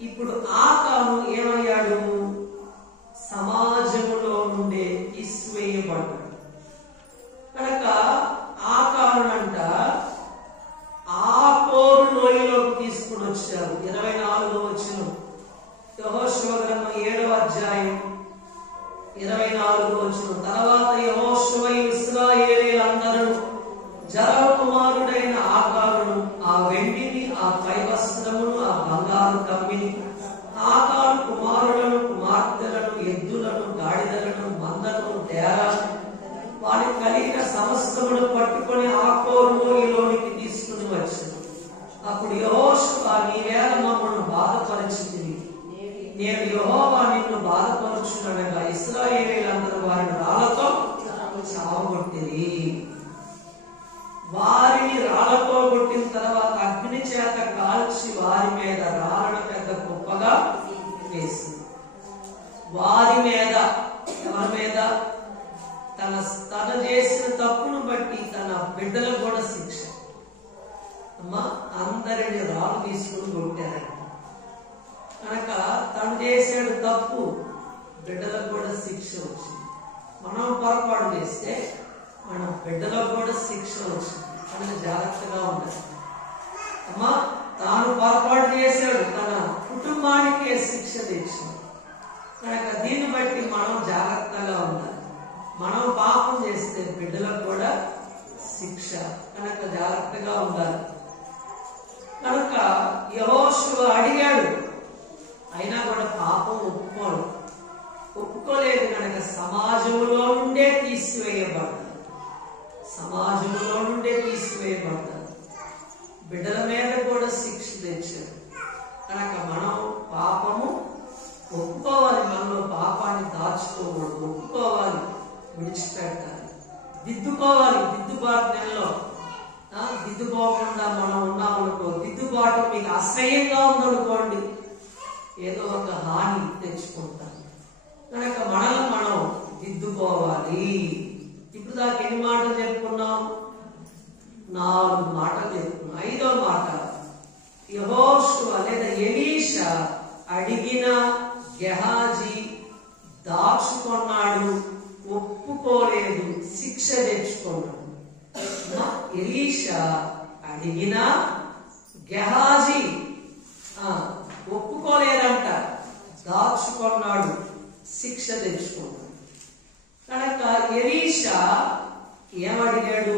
ఇప్పుడు ఆకాను ఏమయ్యాడు? సమాజంలో నుండే తీసివేయబడ్డాడు. కనుక ఆకానునంట ఆకోరు లోయలోకి తీసుకుని వచ్చారు. 24వ వచనం, యెహోషువ గ్రంథం 7వ అధ్యాయం 24వ వచనం. తర్వాత యెహోషువ ఇశ్రాయేలీయులందరూ జరహు కుమారుడైన ఆకానును, ఆ వెండిని, ఆ పై వస్త్రమును, ఆ బంగారు కమ్మిని, ఆకాను కుమారులను, కుమార్తెలను, ఎద్దులను, గాడిదలను, మందలను, డేరాలను, వారికి కలిగిన సమస్తమును పట్టుకొని ఆకోరు లోయలోనికి తీసుకుని వచ్చారు. అప్పుడు యెహోషువ, నీవేళ మమ్మల్ని బాధపరిచితివి, నేను యెహోవా నిన్ను బాధపరచుననగా ఇశ్రాయేలీయులందరూ వారిని రాళ్లతో చావగొట్టిరి. వారిని రాళ్లతో కొట్టిన తర్వాత అగ్ని చేత కాల్చి వారి మీద రాళ్లను పెద్ద కుప్పగా వేసింది. వారి మీద, ఎవరి మీద? తన చేసిన తప్పును బట్టి తన బిడ్డలకు కూడా శిక్ష. అమ్మా, అందరిని రాళ్ళు తీసుకుని కొట్టారంట. కనుక తను చేసాడు తప్పు, బిడ్డలకు కూడా శిక్ష వచ్చింది. మనం పొరపాటు చేస్తే మన బిడ్డలకు కూడా శిక్ష వచ్చింది. కనుక జాగ్రత్తగా ఉండాలి. అమ్మా, తాను పొరపాటు చేశాడు, తన కుటుంబానికే శిక్ష తెచ్చింది. కనుక దీన్ని బట్టి మనం జాగ్రత్తగా ఉండాలి. మనం పాపం చేస్తే బిడ్డలకు కూడా శిక్ష. కనుక జాగ్రత్తగా ఉండాలి. కనుక యెహోషువ అడిగాడు, అయినా కూడా పాపం ఒప్పుకోలేదు. కనుక సమాజంలో నుండే తీసివేయబడ్డాడు. సమాజంలో నుండే తీసివేయబడ్డాడు. బిడ్డల మీద కూడా శిక్ష తెచ్చాడు. కనుక మనం పాపము ఒప్పుకోవాలి. మనలో పాపాన్ని దాచుకోకూడదు. ఒప్పుకోవాలి, విడిచిపెట్టాలి, దిద్దుకోవాలి. దిద్దుబాటు నెలలో దిద్దుకోకుండా మనం ఉన్నామనుకో, దిద్దుబాటు మీకు అసహ్యంగా ఉందనుకోండి, ఏదో ఒక హాని తెచ్చుకుంటాం. కనుక మనల్ని మనం దిద్దుకోవాలి. ఇప్పుడు దాకా ఎన్ని మాటలు చెప్పుకున్నాం? 4 మాటలు చెప్పుకున్నాం. 5వ మాట, యెహోషువ లేదా ఎలీషా అడిగిన గెహాజీ దాచుకున్నాడు, ఒప్పుకోలేదు, శిక్ష తెచ్చుకున్నాడు. ఎలీషా అడిగిన గెహాజీ ఒప్పుకోలేదంట, దాచుకున్నాడు, శిక్ష తెచ్చుకున్నాడు. కనుక ఎలీషా ఏమడిగాడు?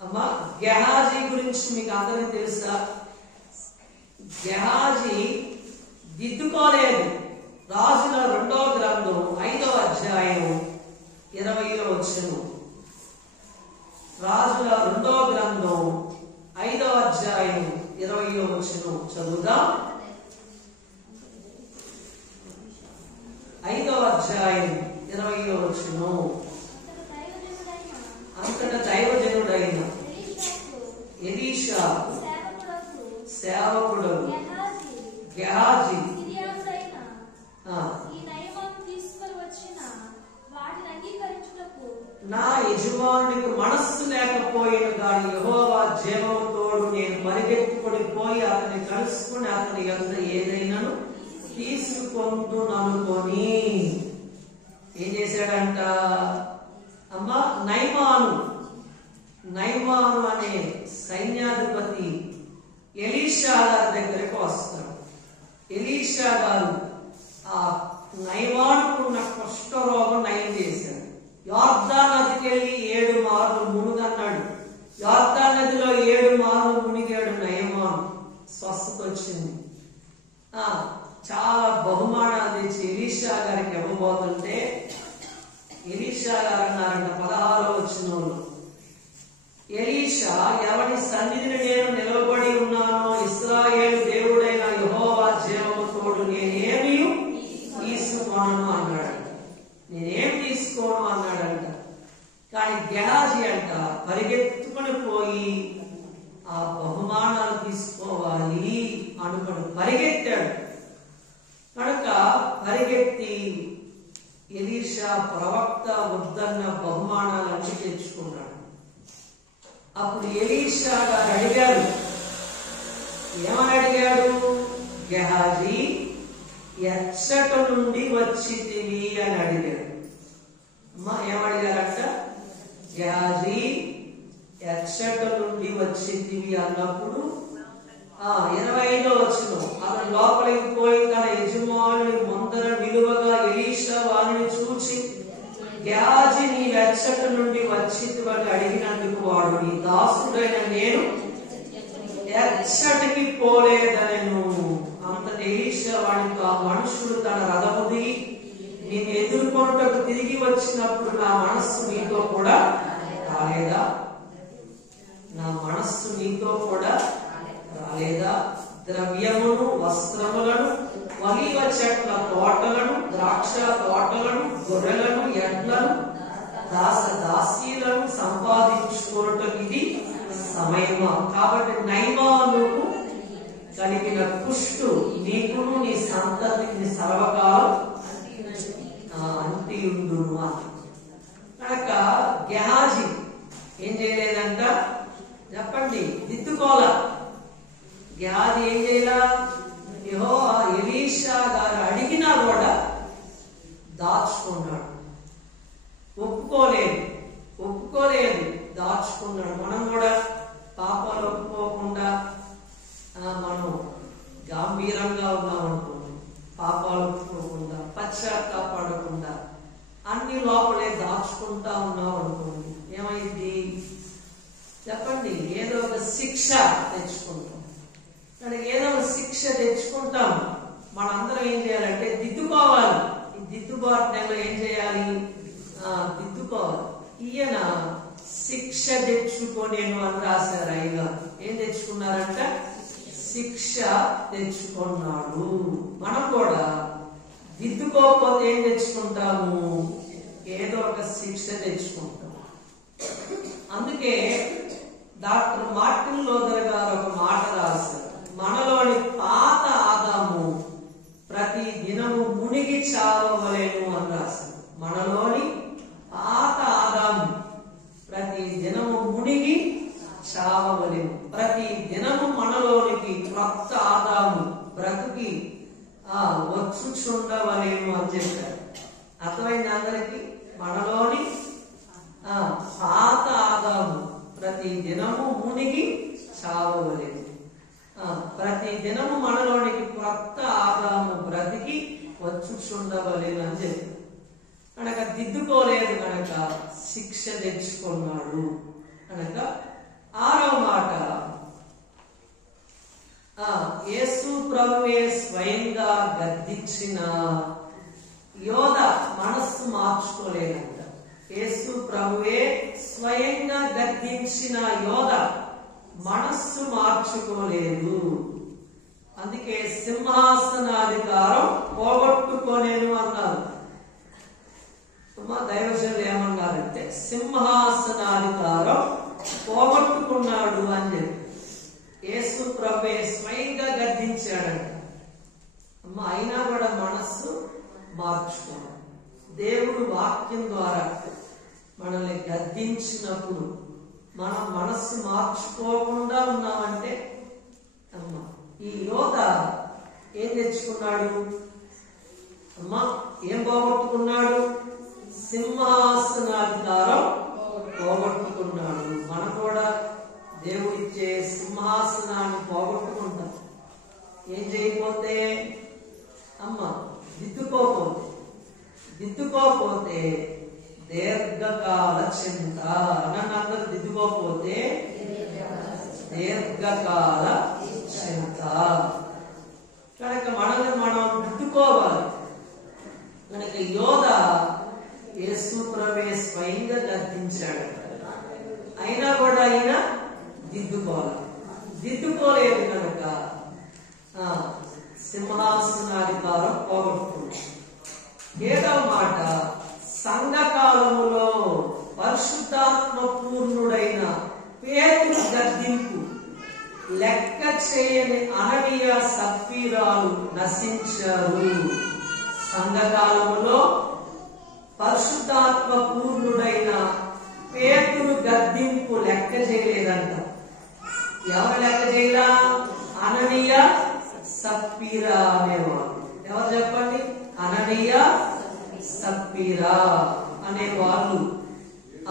అమ్మా, గెహాజీ గురించి మీకు అందరికీ తెలుసా? గెహాజీ దిద్దుకోలేదు. రాజుల 2వ గ్రంథం 5వ అధ్యాయం 20వ వచనం. రాజుల 2వ గ్రంథం 5వ అధ్యాయం 20వ వచనం చదువుదాం. 5వ అధ్యాయం 20వ వచనం. అంతటా దైవజనుడైన ఎలీషా సేవకుడు గెహాజీ నా యజమానుడికి మనస్సు లేకపోయిన గాని యెహోవా జీవము తోడు నేను పరిగెత్తుకొని పోయి అతన్ని కలుసుకుని అతని యొద్ద ఏదైనాను తీసుకొందుననుకొని ఏం చేశాడంట? అమ్మా, నైమాను అనే సైన్యాధిపతి ఎలీషా గారి దగ్గరకు వస్తాడు. ఎలీషా గారు ఆ నైమానుకున్న కుష్ఠరోగం నయం చేశాడు. యోర్దాను నదికి వెళ్ళి 7 మార్లు మునుగన్నాడు. యోర్దాను నదిలో 7 మార్లు మునిగాడు నయమాను. స్వస్థత వచ్చింది. చాలా బహుమానాలు తెచ్చి ఎలీషా గారికి ఇవ్వబోతుంటే ఎలీషా గారు అన్నారంట 16వ వచనంలో, ఎలీషా ఎవరి సన్నిధిని నేను నిలబడి ఉన్నానో ఇశ్రాయేలు దేవుడైన యెహోవా జీవము తోడు నేనేమీ తీసుకోను అన్నాడు. నేనేం తీసుకోను అన్నాడంట. కానీ గెహాజీ అంట పరిగెత్తుకొని పోయి ఆ బహుమానాలు తీసుకోవాలి అనుకుని పరిగెత్తాడు. కనుక పరిగెత్తి ఎలీషా ప్రవక్త వద్దన్న బహుమానాలన్నీ తెచ్చుకున్నాడు. అప్పుడు ఎలీషా గారు అడిగాడు, ఏమని అడిగాడు? గెహాజీ ఎచ్చట నుండి వచ్చితివి అని అడిగాడు. అమ్మా, ఏమడిగారంట? గెహాజీ ఎచ్చట నుండి వచ్చితివి అన్నప్పుడు 25వ వచనం, అతను లోపలికి పోయి తన యజమానుని ముందర నిలువగా ఎలీషా వారిని చూచి, గెహాజీ నీ ఎచ్చట నుండి వచ్చితివని అడిగినందుకు వాడు, నీ దాసుడైన నేను ఎచ్చటికి పోలేదనెను. అంతటి ఎలీషా వాడితో, ఆ మనుషుడు తన రథము దిగి నేను ఎదుర్కొంటకు తిరిగి వచ్చినప్పుడు నా మనస్సు నీతో కూడా రాలేదా? నా మనస్సు నీతో కూడా రాలేదా? ద్రవ్యమును, వస్త్రములను, ఒలీవ చెట్ల తోటలను, ద్రాక్ష తోటలను, గొర్రెలను, ఎడ్లను, దాసీలను సంపాదించుకోవటం ఇది సమయమా? కాబట్టి నైమానుకు కలిగిన కుష్టు నీకును నీ సంతతిని సర్వకాలం అంటియుండును అని. కనుక గెహాజీ ఏం చేయలేదంట? చెప్పండి, దిద్దుకోల. గెహాజీ ఏం చేయాల? యెహోవా ఎలీషా గారు అడిగినా కూడా దాచుకున్నాడు, ఒప్పుకోలేదు, దాచుకున్నాడు. మనం కూడా పాపాలు ఒప్పుకోకుండా మనం గంభీరంగా ఉన్నాం అనుకోండి, పాపాలు ఒప్పుకోకుండా పశ్చాత్తాపడకుండా అన్ని లోపలే దాచుకుంటా ఉన్నాం అనుకోండి, ఏమైంది చెప్పండి? ఏదో ఒక శిక్ష తెచ్చుకుంటాం. కానీ ఏదో ఒక శిక్ష తెచ్చుకుంటాం. మనందరం ఏం చేయాలంటే దిద్దుకోవాలి. ఈ దిద్దుబాటు నెలలో ఏం చేయాలి? దిద్దుకోవాలి. ఈయన శిక్ష తెచ్చుకోనేను అని రాశారు అయ్యగారు. ఏం తెచ్చుకున్నారంట? శిక్ష తెచ్చుకున్నాడు. మనం కూడా దిద్దుకోకపోతే ఏం తెచ్చుకుంటాము? ఏదో ఒక శిక్ష తెచ్చుకుంటాం. అందుకే డాక్టర్ మార్టిన్ లూథర్ గారు ఒక మాట రాశారు, మనలోని పాత ఆదాము ప్రతి దినము మునిగి చావవలెను అని రాశారు. మనలోని పాత ఆదాము ప్రతి దినము మునిగి చావవలెను. ప్రతి దినము మనలోనికి క్రొత్త ఆదాము బ్రతుకి వచ్చుచుండవలేము అని చెప్పారు. అర్థమైంది అందరికి? మనలోని పాత ఆదాము ప్రతి దినము మునిగి చావవలెను. ప్రతి దినము మనలోనికి క్రొత్త ఆదాము బ్రతికి వచ్చుచుండవలేను అని చెప్పారు. కనుక దిద్దుకోలేదు కనుక శిక్ష తెచ్చుకున్నాడు. కనుక 6వ మాట, యేసు ప్రభువే స్వయంగా గద్దించిన యోధ మనస్సు మార్చుకోలేదంట. యేసు ప్రభువే స్వయంగా గద్దించిన యోధ మనస్సు మార్చుకోలేదు. అందుకే సింహాసనాధికారం పోగొట్టుకోలేను అన్నారు. అమ్మ దైవజనులు ఏమన్నారంటే సింహాసనాధికారం పోగొట్టుకున్నాడు అని చెప్పి యేసు ప్రభువే స్వయంగా గద్దించాడంట. అమ్మ అయినా కూడా మనస్సు మార్చుకోవాలి. దేవుడు వాక్యం ద్వారా మనల్ని గద్దించినప్పుడు మనం మనస్సు మార్చుకోకుండా ఉన్నామంటే అమ్మ ఈ యోధ ఏం తెచ్చుకున్నాడు? అమ్మ ఏం పోగొట్టుకున్నాడు? సింహాసనాధికారం పోగొట్టుకున్నాడు. మనం కూడా దేవుడిచ్చే సింహాసనాన్ని పోగొట్టుకుంటాం. ఏం చేయకపోతే అమ్మ దిద్దుకోపోతే దీర్ఘకాల చింత. నన్ను అందరూ దిద్దుకోకపోతే దీర్ఘకాల చింత. కనుక మనల్ని మనం దిద్దుకోవాలి. కనుక యోధ యేసు ప్రభువే స్వయంగా గద్దించాడు. అయినా కూడా ఆయన దిద్దుకోలేదు కనుక సింహాసనాధికారం పోగొట్టుకున్నాడు. 7వ మాట, సంఘకాలములో పరిశుద్ధాత్మ పూర్ణుడైన పేతురు గద్దింపు లెక్క చేయని అననీయ సప్పీరాలు నశించారు. సంఘకాలములో పరిశుద్ధాత్మ పూర్ణుడైన పేతురు గద్దింపు లెక్క చేయలేదంట. ఎవరు లెక్క చేయలా? అననీయ సప్పీరా అనేవారు. ఎవరు చెప్పండి? అననీయ సప్పీరా అనేవాళ్ళు.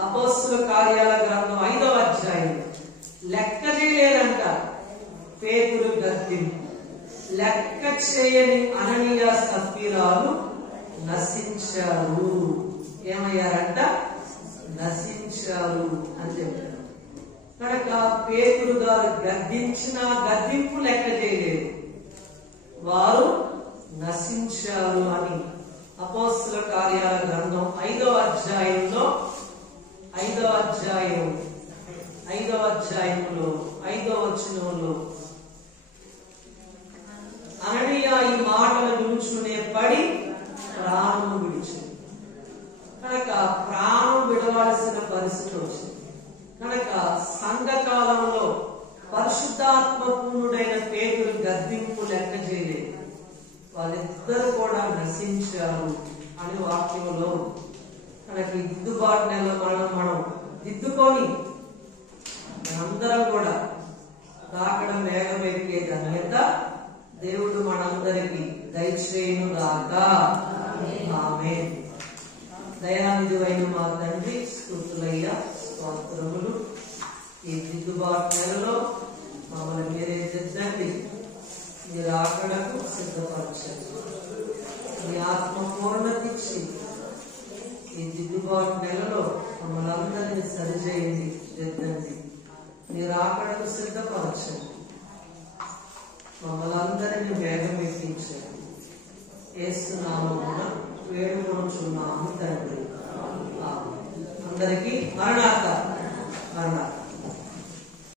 అపోస్తలుల కార్యాల గ్రంథం 5వ అధ్యాయం లెక్క చేయలేదంట పేతురు గద్దింపు. లెక్క చేయని అననీయ సప్పీరాలు నశించారు. ఏమయ్యారంట? నశించారు అని చెప్పారు. కనుక పేతురు గారు గద్దించిన గద్దింపు లెక్క చేయలేదు, వారు నశించారు అని అపోస్తలుల కార్యాల గ్రంథం 5వ అధ్యాయంలో 5వ అధ్యాయంలో 5వ వచనంలో అననీయ ఈ మాటలు వినుచునే పడి ప్రాణం విడిచింది. కనుక ప్రాణం విడవలసిన పరిస్థితి వచ్చింది. కనుక సంఘకాలంలో పరిశుద్ధాత్మ పూర్ణుడైన పేతురు గద్దింపు లెక్క చేయలేదు, వాళ్ళిద్దరు కూడా నశించారు అని వాక్యంలో. కనుక ఈ దిద్దుబాటు నెల మనం దిద్దుకొని మనందరం కూడా రాకడం వేగం ఎక్కే ధన్యత దేవుడు మనందరికి దయచేయును గాక. ఆమేన్. దయానిధివైన మా తండ్రి, స్తుతులయ్యా, స్తోత్రములు. ఈ దిద్దుబాటు నెలలో మమ్మల్ని మీరే దిద్దండి, మీరు ఆకడకు సిద్ధపరచండి. మీ ఆత్మ పూర్ణతిచ్చి ఈ దిద్దుబాటు నెలలో మమ్మల్ని అందరినీ సరిచేయండి, దిద్దండి. మీరు ఆకడకు సిద్ధపరచండి, మమ్మల్ని అందరినీ వేగం ఎక్కించండి. యేసు నామమున వేడుకొనుచున్నాము తండ్రి. అందరికీ మరణాత.